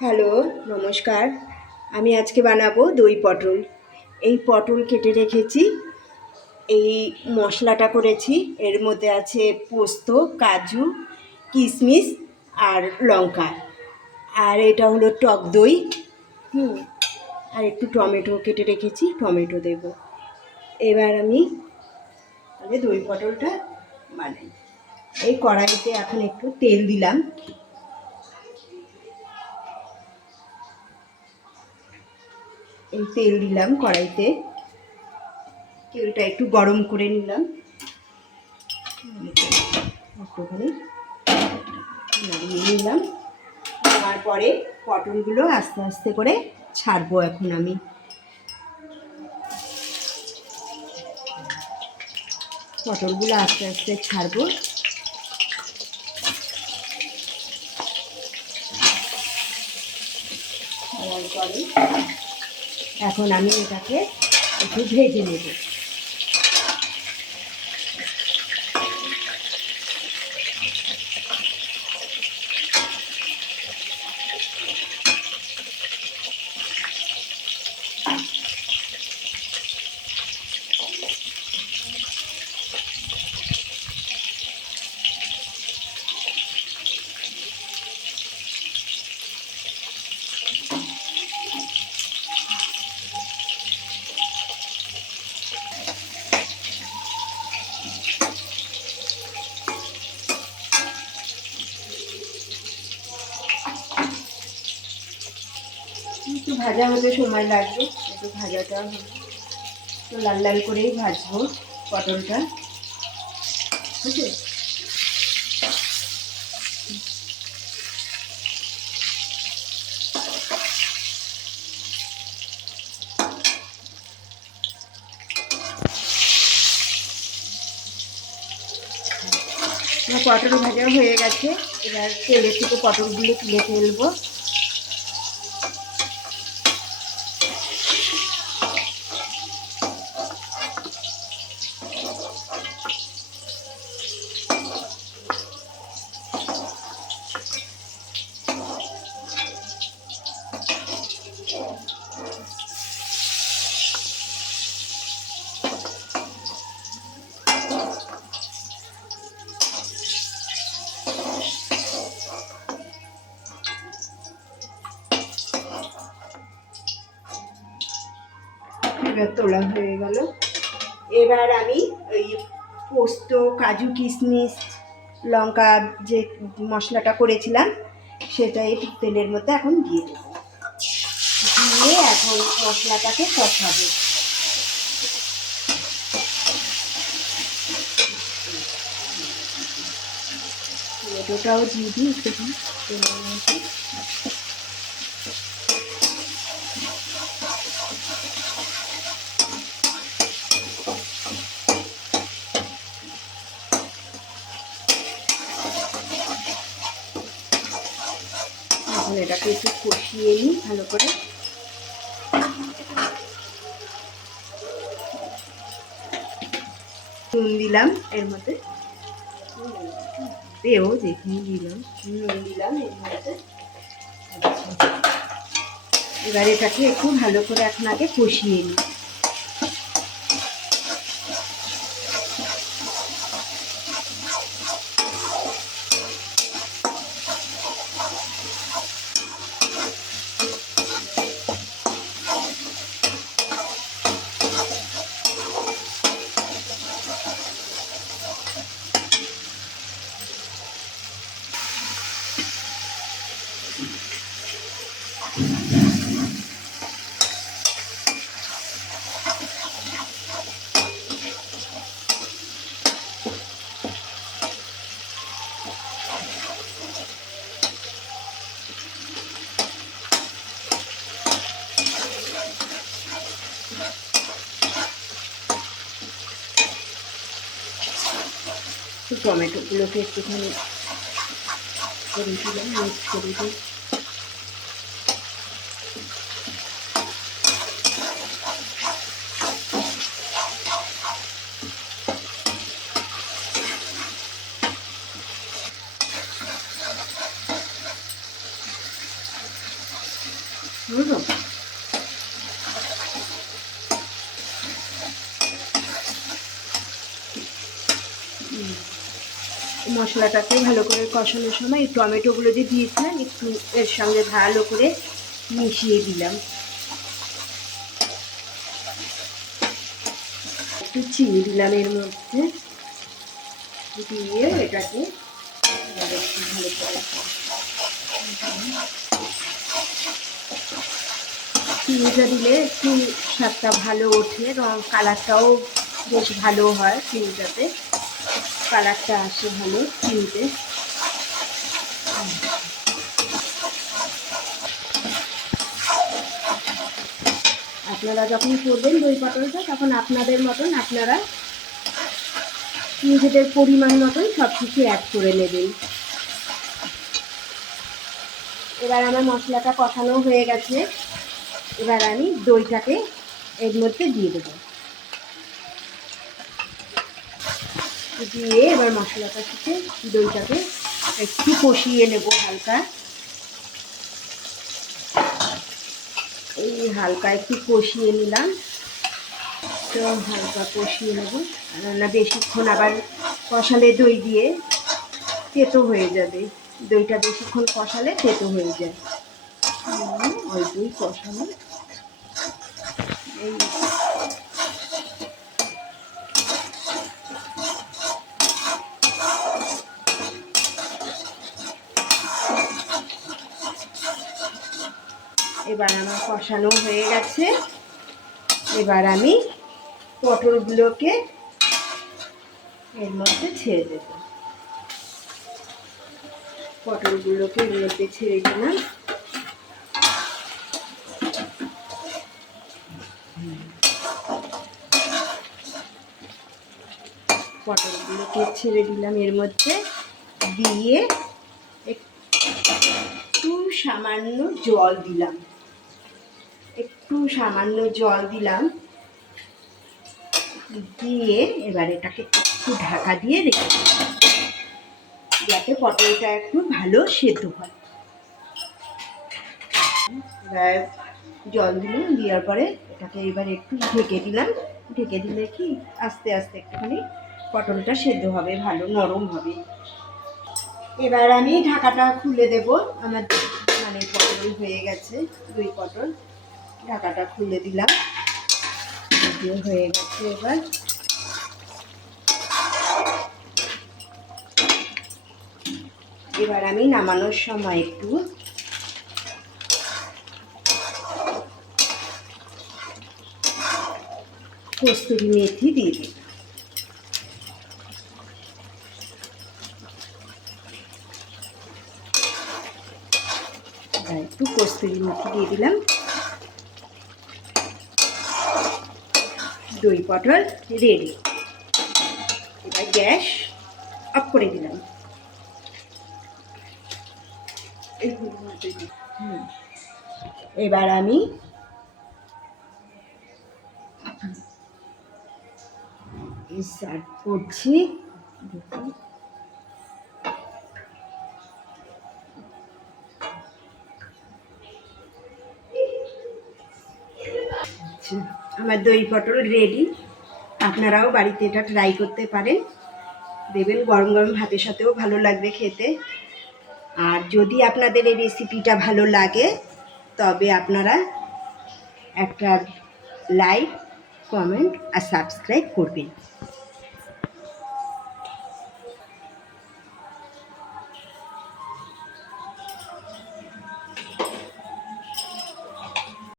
Hello, নমস্কার। আমি আজকে বানাবো দই পটল। এই পটল কেটে রেখেছি, এই মশলাটা করেছি। এর মধ্যে আছে পোস্ত, কাজু, কিশমিশ আর লঙ্কা। আর এটা হলো টক দই। আর একটু টমেটো কেটে রেখেছি, টমেটো দেব। এবার আমি তাহলে দই পটলটা বানাই। এই কড়াইতে এখন একটু তেল দিলাম। এই তেল দিলাম কড়াইতে, তেলটা একটু গরম করে নিলাম। একটুখানি নাড়িয়ে নিলাম। নেওয়ার পরে পটলগুলো আস্তে আস্তে করে ছাড়বো। এখন আমি পটলগুলো আস্তে আস্তে ছাড়বো। ছাড়ার পরে এখন আমি এটাকে একটু ভেজে নেব। একটু ভাজা হতে সময় লাগবে, একটু ভাজাটা একটু লাল লাল করেই ভাজবো পটলটা, ঠিক আছে? আমার পটল ভাজা হয়ে গেছে। এবার তেলে থেকে পটলগুলো তুলে ফেলবো। এবার তোলা হয়ে গেল। এবার আমি ওই পোস্ত, কাজু, কিশমিশ, লঙ্কা যে মশলাটা করেছিলাম সেটা এই তেলের মধ্যে এখন দিয়ে দেবো। দিয়ে এখন মশলাটাকে কষাবো। টমেটোটাও দিয়ে দিই একটুখানি তেলের মধ্যে। এখন এটাকে একটু কষিয়ে নিই ভালো করে। নুন দিলাম এর মধ্যে, দেও দেখিয়ে দিলাম, নুন দিলাম এর মধ্যে। এবার এটাকে একটু ভালো করে এখন আগে কষিয়ে নিই। টমেটোগুলোকে একটুখানি করে দিলাম, মিক্স করে দিই। হুম, মশলাটাকে ভালো করে কষানোর সময় এই টমেটোগুলো যে দিয়েছিলাম একটু এর সঙ্গে ভালো করে মিশিয়ে দিলাম। একটু চিনি দিলাম এর মধ্যে, দিয়ে এটাকে ভালো করে, চিনিটা দিলে একটু স্বাদটা ভালো ওঠে, রং কালারটাও বেশ ভালো হয়, চিনিটাতে কালারটা আসে ভালো চিনিতে। আপনারা যখন করবেন দই পটলটা তখন আপনাদের মতন আপনারা নিজেদের পরিমাণ মতন সব কিছু অ্যাড করে নেবেন। এবার আমার মশলাটা কষানো হয়ে গেছে, এবার আমি দইটাকে এর মধ্যে দিয়ে দেবো, দিয়ে এবার মশলাটা থেকে দইটাকে একটু কষিয়ে নেব হালকা, এই হালকা একটু কষিয়ে নিলাম। তো হালকা কষিয়ে নেব, না বেশিক্ষণ আবার কষালে দই দিয়ে তেতো হয়ে যাবে, দইটা বেশিক্ষণ কষালে তেতো হয়ে যায়, অল্পই কষানো। এই এবার আমার কষানো হয়ে গেছে, এবার আমি পটলগুলোকে এর মধ্যে ছেড়ে দেব, পটলগুলোকে এর মধ্যে ছেড়ে দিলাম। পটলগুলোকে ছেড়ে দিলাম এর মধ্যে, দিয়ে একটু সামান্য জল দিলাম, দিয়ে এবার এটাকে একটু ঢাকা দিয়ে রেখে দিলাম, যাতে পটলটা একটু ভালো সেদ্ধ হয়। এবার জল দিলাম, দেওয়ার পরে এটাকে এবার একটু ঢেকে দিলাম, ঢেকে দিলে কি আস্তে আস্তে একটুখানি পটলটা সেদ্ধ হবে, ভালো নরম হবে। এবার আমি ঢাকাটা খুলে দেব, আমার মানে পটল হয়ে গেছে, দুই পটল, ঢাকাটা খুলে দিলাম, হয়ে গেছে। এবার আমি নামানোর সময় একটু কস্তুরি মেথি দিয়ে দিই, একটু কস্তুরি মেথি দিয়ে দিলাম। দই পটল রেডি, এবার গ্যাস অফ করে দিলাম। এবার আমি সার্ভ করছি। আমার দই পটল রেডি, আপনারাও বাড়িতে এটা ট্রাই করতে পারেন, দেবেন গরম গরম ভাতের সাথেও ভালো লাগবে খেতে। আর যদি আপনাদের এই রেসিপিটা ভালো লাগে তবে আপনারা একটা লাইক, কমেন্ট আর সাবস্ক্রাইব করবেন।